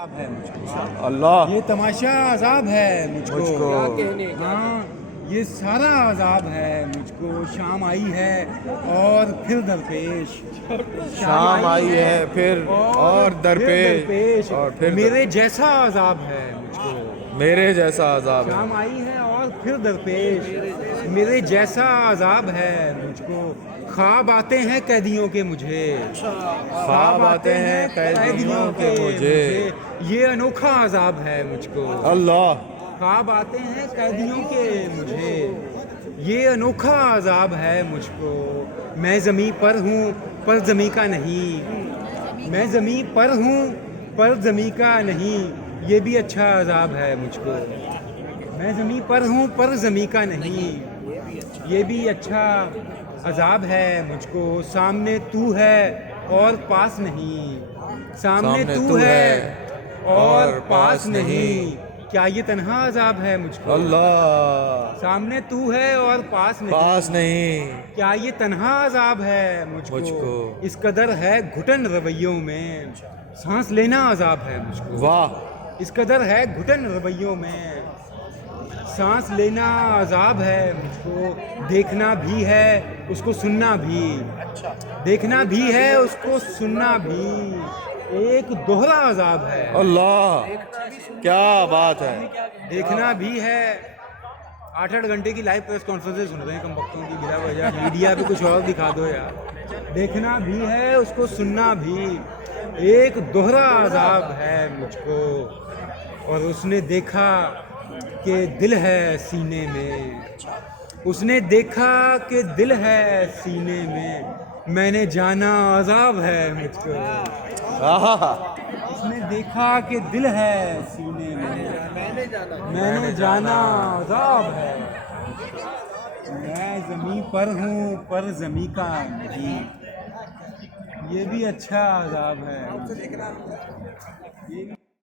عذاب ہے مجھ کو، اللہ یہ تماشا عذاب ہے مجھ کو، ہاں یہ سارا عذاب ہے مجھ کو. شام آئی ہے اور پھر درپیش، شام آئی ہے پھر اور درپیش اور پھر میرے جیسا عذاب ہے مجھ کو. میرے جیسا عذاب ہے. شام آئی ہے اور پھر درپیش، میرے جیسا عذاب ہے مجھ کو. خواب آتے ہیں قیدیوں کے مجھے، خواب آتے ہیں قیدیوں کے مجھے. یہ انوکھا عذاب ہے مجھ کو. اللہ خواب آتے ہیں قیدیوں کے مجھے، یہ انوکھا عذاب ہے مجھ کو. میں زمیں پر ہوں پر زمیں کا نہیں، میں زمیں پر ہوں پر زمیں کا نہیں، یہ بھی اچھا عذاب ہے مجھ کو. میں زمیں پر ہوں پر زمیں کا نہیں، یہ بھی اچھا عذاب ہے مجھ کو. سامنے تو ہے اور پاس نہیں، سامنے تو ہے اور پاس نہیں، کیا یہ تنہا عذاب ہے مجھ کو. اللہ سامنے تو ہے اور پاس نہیں، کیا یہ تنہا عذاب ہے مجھ کو. اس قدر ہے گھٹن رویوں میں، سانس لینا عذاب ہے مجھ کو. واہ اس قدر ہے گھٹن رویوں میں، سانس لینا عذاب ہے مجھ کو. دیکھنا بھی ہے اس کو سننا بھی، دیکھنا بھی ہے اس کو سننا بھی، ایک دوہرا عذاب ہے. اللہ کیا بات ہے. دیکھنا بھی ہے، 8 گھنٹے کی لائیو پریس کانفرنسیں سن رہے ہیں کم وقتوں کی بلا وجہ. میڈیا پہ کچھ اور دکھا دو یار. دیکھنا بھی ہے اس کو سننا بھی، ایک دوہرا عذاب ہے مجھ کو. اور اس نے دیکھا کہ دل ہے سینے میں، اس نے دیکھا کہ دل ہے سینے میں نے جانا عذاب ہے مجھ کو. اس نے دیکھا کہ دل ہے سینے میں نے جانا عذاب ہے. میں زمیں پر ہوں پر زمیں کا نہیں، یہ بھی اچھا عذاب ہے.